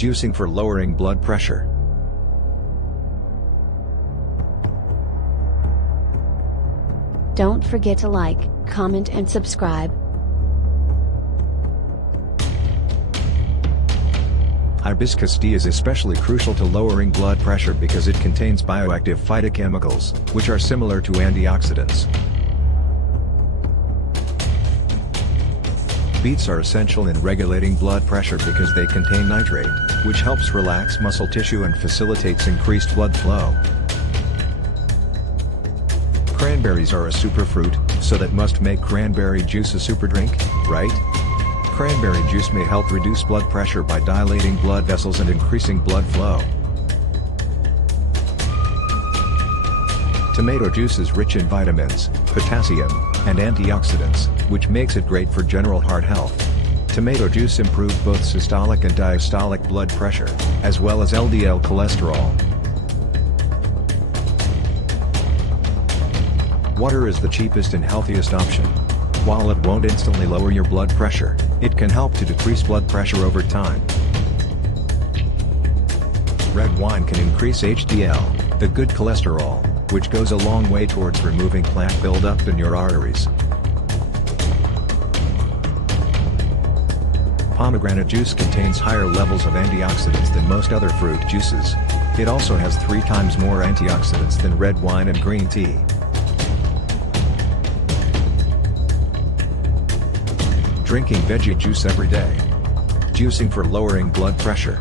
Juicing for lowering blood pressure. Don't forget to like, comment and subscribe. Hibiscus tea is especially crucial to lowering blood pressure because it contains bioactive phytochemicals, which are similar to antioxidants. Beets are essential in regulating blood pressure because they contain nitrate, which helps relax muscle tissue and facilitates increased blood flow. Cranberries are a superfruit, so that must make cranberry juice a super drink, right? Cranberry juice may help reduce blood pressure by dilating blood vessels and increasing blood flow. Tomato juice is rich in vitamins, potassium, and antioxidants, which makes it great for general heart health. Tomato juice improves both systolic and diastolic blood pressure, as well as LDL cholesterol. Water is the cheapest and healthiest option. While it won't instantly lower your blood pressure, it can help to decrease blood pressure over time. Red wine can increase HDL, the good cholesterol, which goes a long way towards removing plaque buildup in your arteries. Pomegranate juice contains higher levels of antioxidants than most other fruit juices. It also has 3 times more antioxidants than red wine and green tea. Drinking veggie juice every day. Juicing for lowering blood pressure.